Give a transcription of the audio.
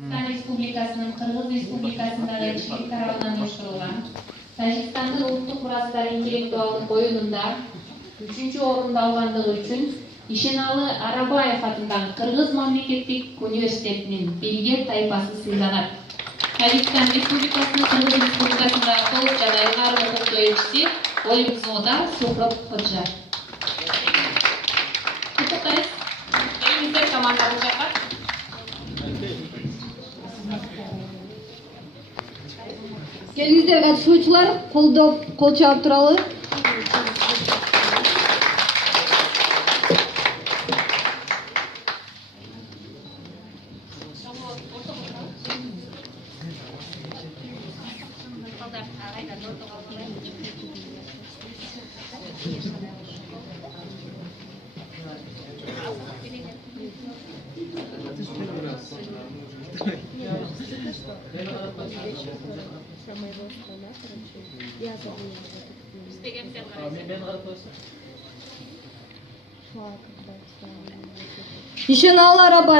Тажикстан Республикасынын Кыргыз Республикасындагы элчилиги тарабынан уюштурулган Тажикстандын улуттук мурастар интеллектуалдык оюнунда 3-орунду алгандыгы үчүн Ишеналы Арабаев атындагы Кыргыз мамлекеттик университетинин Билге тайпасы сыйланат. Тажикстан Республикасынын Кыргыз Республикасындагы толук жана ылгары укуктуу элчиси Олимпизода Сухроб Ходжа. Куттуктайбыз. Элиңиздер командабыз жакка. Келиңиздер катышуучулар, кол чаап туралы. Ишеналы Арабаев.